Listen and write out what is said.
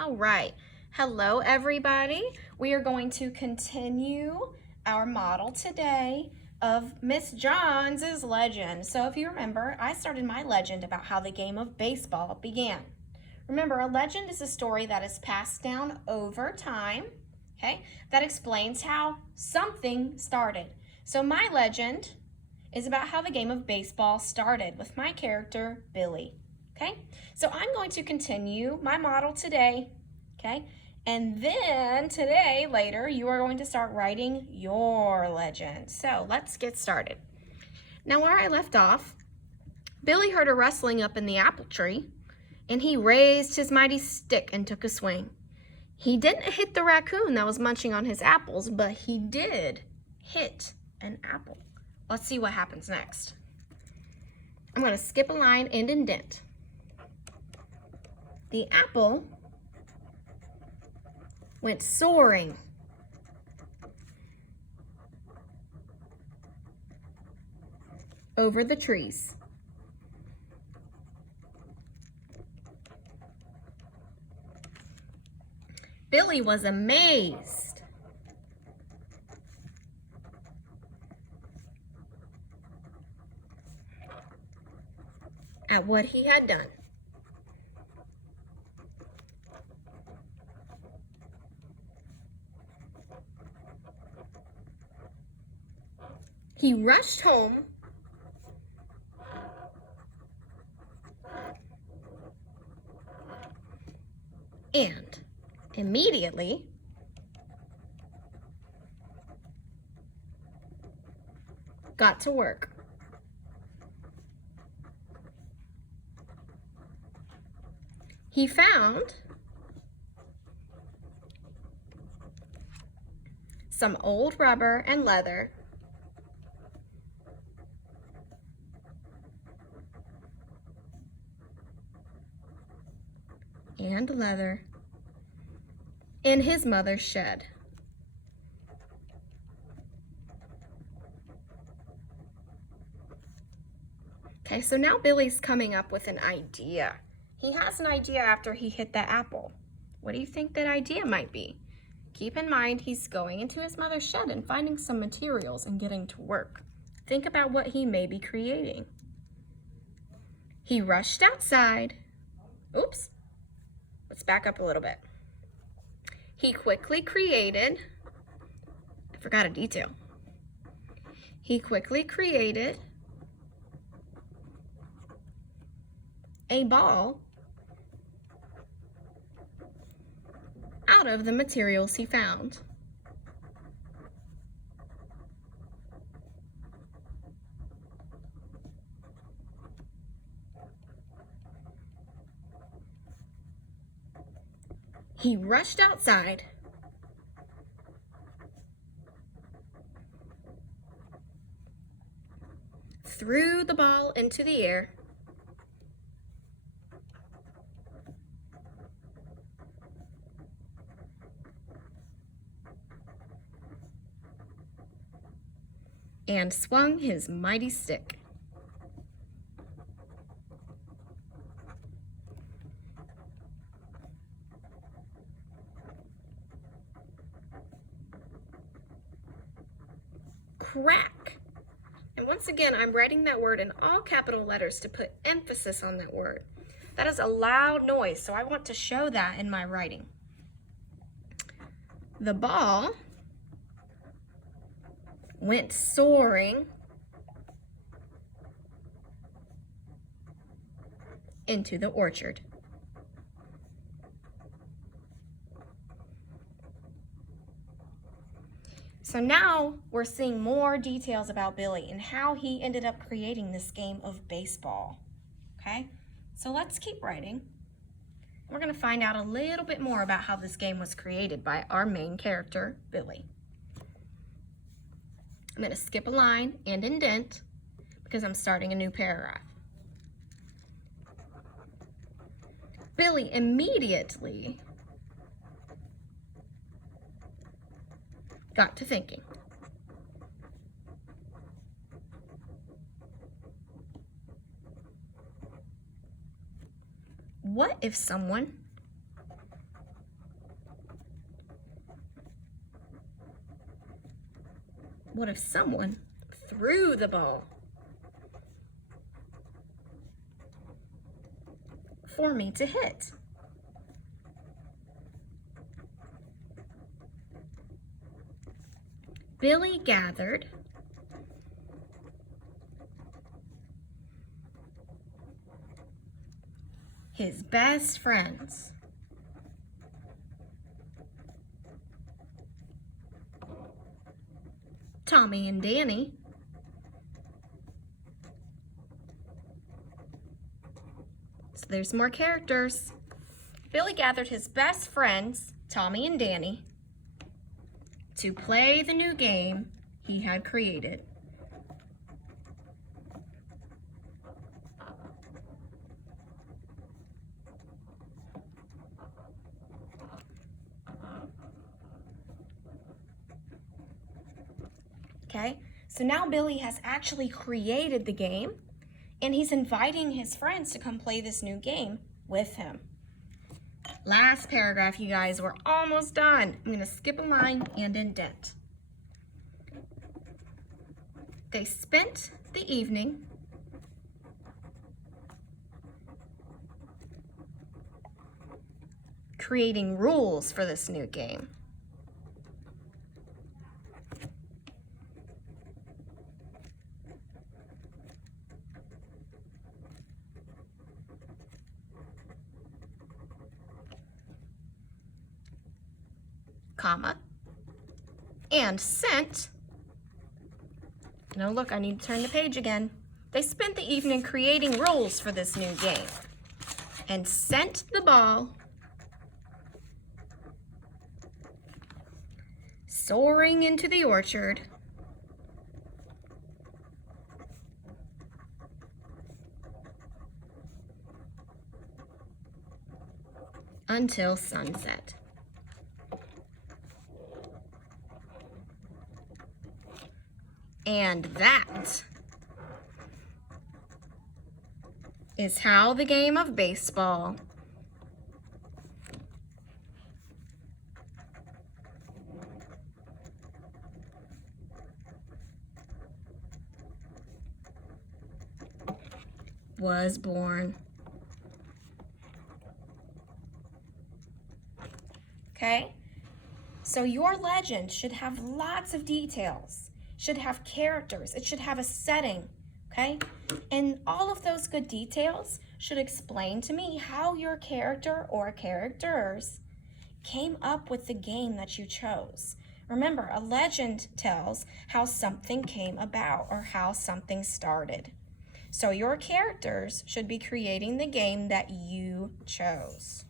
All right. Hello, everybody. We are going to continue our model today of Miss Johns' legend. So if you remember, I started my legend about how the game of baseball began. Remember, a legend is a story that is passed down over time, okay, that explains how something started. So my legend is about how the game of baseball started with my character, Billy. Okay, so I'm going to continue my model today, okay? And then today, later, you are going to start writing your legend. So let's get started. Now, where I left off, Billy heard a rustling up in the apple tree, and he raised his mighty stick and took a swing. He didn't hit the raccoon that was munching on his apples, but he did hit an apple. Let's see what happens next. I'm going to skip a line and indent. The apple went soaring over the trees. Billy was amazed. At what he had done. He rushed home and immediately got to work. He found some old rubber and leather in his mother's shed. Okay, so now Billy's coming up with an idea. He has an idea after he hit that apple. What do you think that idea might be? Keep in mind, he's going into his mother's shed and finding some materials and getting to work. Think about what he may be creating. He rushed outside. Oops. Let's back up a little bit. He quickly created, I forgot a detail. He quickly created a ball out of the materials he found. He rushed outside, threw the ball into the air, and swung his mighty stick. Crack. And once again, I'm writing that word in all capital letters to put emphasis on that word. That is a loud noise, so I want to show that in my writing. The ball went soaring into the orchard. So now we're seeing more details about Billy and how he ended up creating this game of baseball. Okay, so let's keep writing. We're going to find out a little bit more about how this game was created by our main character, Billy. I'm going to skip a line and indent because I'm starting a new paragraph. Billy immediately got to thinking. What if someone What if someone threw the ball for me to hit? Billy gathered his best friends. Tommy and Danny. So there's more characters. Billy gathered his best friends, Tommy and Danny, to play the new game he had created. Okay, so now Billy has actually created the game, and he's inviting his friends to come play this new game with him. Last paragraph, you guys, we're almost done. I'm going to skip a line and indent. They spent the evening creating rules for this new game. Comma, and sent, no, look, I need to turn the page again. They spent the evening creating rules for this new game and sent the ball soaring into the orchard until sunset. And that is how the game of baseball was born. Okay? So your legend should have lots of details, should have characters, it should have a setting, okay? And all of those good details should explain to me how your character or characters came up with the game that you chose. Remember, a legend tells how something came about or how something started. So your characters should be creating the game that you chose.